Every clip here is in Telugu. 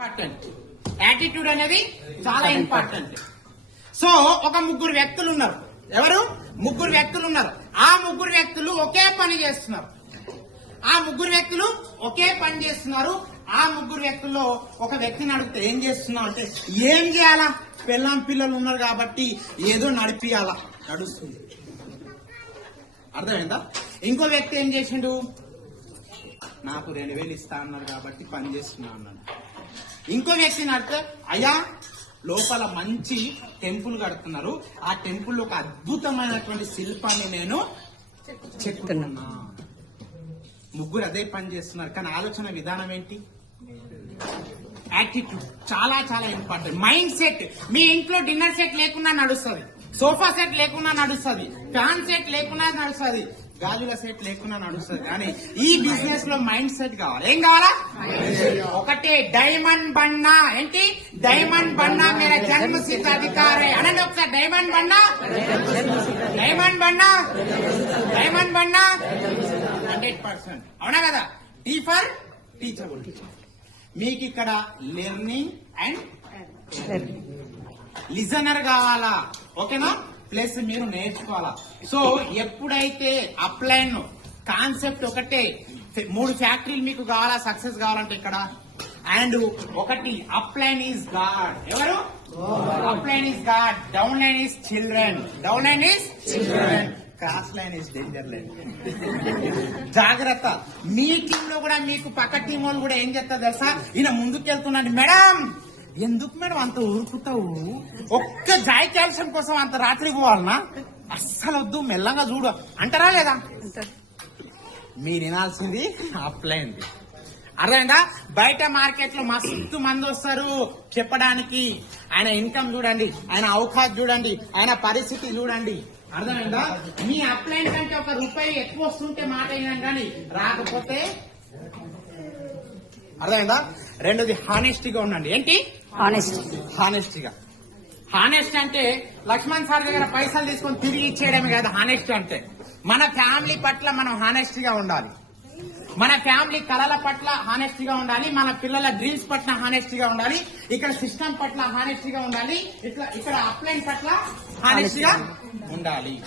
ఇంపార్టెంట్ యాటిట్యూడ్ అనేది చాలా ఇంపార్టెంట్ సో ఒక ముగ్గురు వ్యక్తులు ఉన్నారు. ఎవరు? ముగ్గురు వ్యక్తులు ఉన్నారు. ఆ ముగ్గురు వ్యక్తులు ఒకే పని చేస్తున్నారు. ఆ ముగ్గురు వ్యక్తులు ఒకే పని చేస్తున్నారు. ఆ ముగ్గురు వ్యక్తుల్లో ఒక వ్యక్తిని అడిగితే ఏం చేస్తున్నావు అంటే ఏం చేయాలా? పిల్లం పిల్లలు ఉన్నారు కాబట్టి ఏదో నడిపియాలా? నడుస్తుంది. అర్థమైందా? ఇంకో వ్యక్తి ఏం చేసిండు? నాకు రెండు వేలు ఇస్తా అన్నారు కాబట్టి పని చేస్తున్నా అన్నాడు. ఇంకో వ్యక్తిని అడిగితే అయ్యా లోపల మంచి టెంపుల్ కడుతున్నారు. ఆ టెంపుల్ ఒక అద్భుతమైనటువంటి శిల్పాన్ని నేను చెప్తున్నా ముగ్గురు అదే పని చేస్తున్నారు. కానీ ఆలోచన విధానం ఏంటి? యాటిట్యూడ్ చాలా చాలా ఇంపార్టెంట్ మైండ్ సెట్ మీ ఇంట్లో డిన్నర్ సెట్ లేకుండా నడుస్తుంది. సోఫా సెట్ లేకుండా నడుస్తుంది. ఫ్యాన్ సెట్ లేకున్నా నడుస్తుంది. గాజుల సెట్ లేకుండా నడుస్తుంది. కానీ ఈ బిజినెస్లో మైండ్ సెట్ కావాలి. ఏం కావాలా? ఒకటే డైమండ్ బన్నా ఏంటి? డైమండ్ బన్నా మేర జన్మ సిద్ధ అధికారే అనండి ఒకసారి డైమండ్ బన్నా డైమండ్ బన్నా డైమండ్ బన్నా హండ్రెడ్ పర్సెంట్ అవునా కదా? టీ ఫర్ టీచబుల్ మీకు ఇక్కడ లెర్నింగ్ అండ్ లిజనర్ కావాలా? ఓకేనా ప్లస్ మీరు నేర్చుకోవాలా. సో ఎప్పుడైతే అప్లైన్ కాన్సెప్ట్ ఒకటే మూడు ఫ్యాక్టరీలు మీకు కావాలా సక్సెస్ కావాలంటే ఇక్కడ అండ్ ఒకటి అప్లైన్ ఈజ్ గాడ్. ఎవరు? Upline is God. Down line is children. Down line is children. Cross line is danger line. జాగ్రత్త. మీ టీమ్లో కూడా మీకు పక్క టీం వాళ్ళు కూడా ఏం చేస్తారు తెలుసా? ఈయన ముందుకెళ్తున్నాడు. మేడం! ఎందుకు మేడం అంత ఊరుకుతావు ఒక్క జాయ్ క్యాల్షియం కోసం అంత రాత్రి పోవాలనా అస్సలు వద్దు మెల్లగా చూడు. అంటారా లేదా? మీరు వినాల్సింది అప్లైంది అర్థమైందా? బయట మార్కెట్లో మస్తు మంది వస్తారు చెప్పడానికి. ఆయన ఇన్కమ్ చూడండి ఆయన అవకాశం చూడండి ఆయన పరిస్థితి చూడండి. అర్థమైందా? మీ అప్లైన్ కంటే ఒక రూపాయి ఎక్కువ వస్తుంటే మాట అయినా కానీ రాకపోతే అర్థమైందా? రెండోది హానెస్టీగా ఉండండి. ఏంటి? హానెస్టీగా హానెస్ట్ అంటే లక్ష్మణ్ సార్ దగ్గర పైసలు తీసుకొని తిరిగి ఇచ్చేయడమే కదా హానెస్ట్ అంటే. మన ఫ్యామిలీ పట్ల మనం హానెస్టీగా ఉండాలి. మన ఫ్యామిలీ కళల పట్ల హానెస్టీగా ఉండాలి. మన పిల్లల డ్రీమ్స్ పట్ల హానెస్టీగా ఉండాలి. ఇక్కడ సిస్టమ్ పట్ల హానెస్టీగా ఉండాలి. ఇట్లా ఇక్కడ అప్లైన్ పట్ల హానెస్టీగా ఉండాలి.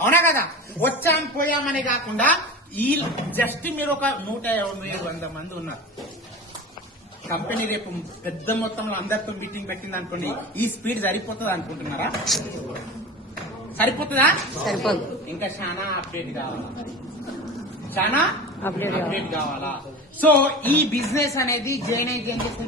అవునా కదా? వచ్చాం పోయామని కాకుండా ఈ జస్ట్ మీరు ఒక నూట వంద మంది ఉన్నారు. కంపెనీ రేపు పెద్ద మొత్తంలో అందరితో మీటింగ్ పెట్టింది అనుకోండి ఈ స్పీడ్ సరిపోతుంది అనుకుంటున్నారా? సరిపోతుందా? సరిపోదు. ఇంకా చాలా అప్డేట్ కావాలా? చాలా. అప్డేట్ కావాలా? సో ఈ బిజినెస్ అనేది జేఎన్ఐ ఏం చేసిన